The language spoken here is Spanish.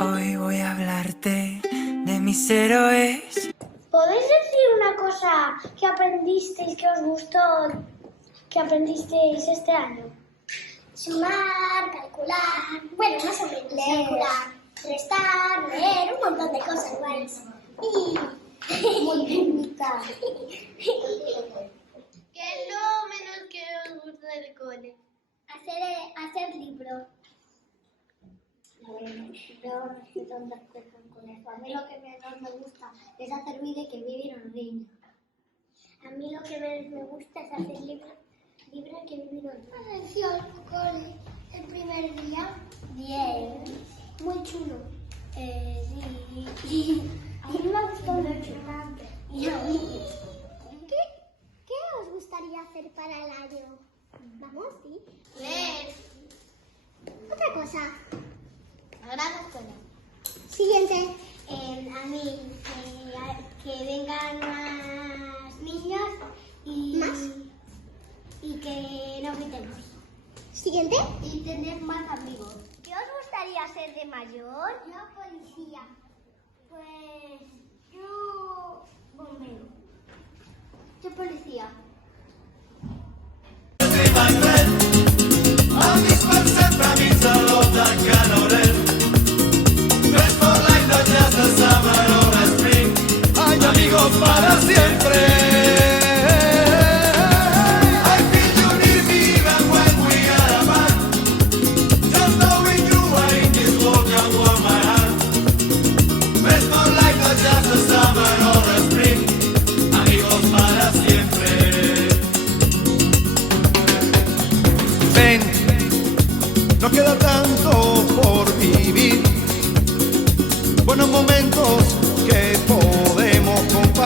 Hoy voy a hablarte de mis héroes. ¿Podéis decir una cosa que aprendisteis, que os gustó, que aprendisteis este año? Sumar, calcular, bueno, más o menos, calcular, restar, leer, un montón de cosas más. Y multiplicar. ¿Qué es lo menos que os gusta del cole? Hacer libros. Bueno, yo no estoy tan de acuerdo con eso. A mí lo que menos me gusta es hacer vídeos que vivir online. A mí lo que menos me gusta es hacer libros que vivir online. Atención, cole, el primer día. Bien. Muy chulo. Sí. A mí me gustó mucho. ¿Qué os gustaría hacer para el año? Vamos, sí. Leer. Otra cosa. Gran escuela. Siguiente. A mí, que vengan más niños y... ¿Más? Y que no gritemos. Siguiente. Y tener más amigos. ¿Qué os gustaría ser de mayor? Yo policía. Pues yo bombero. Yo policía. Amigos para siempre. I feel you need me even when we are apart. Just knowing you are in this world can warm my heart. It's not like just a summer or a spring. Amigos para siempre. Ven, no queda tanto por vivir. Buenos momentos que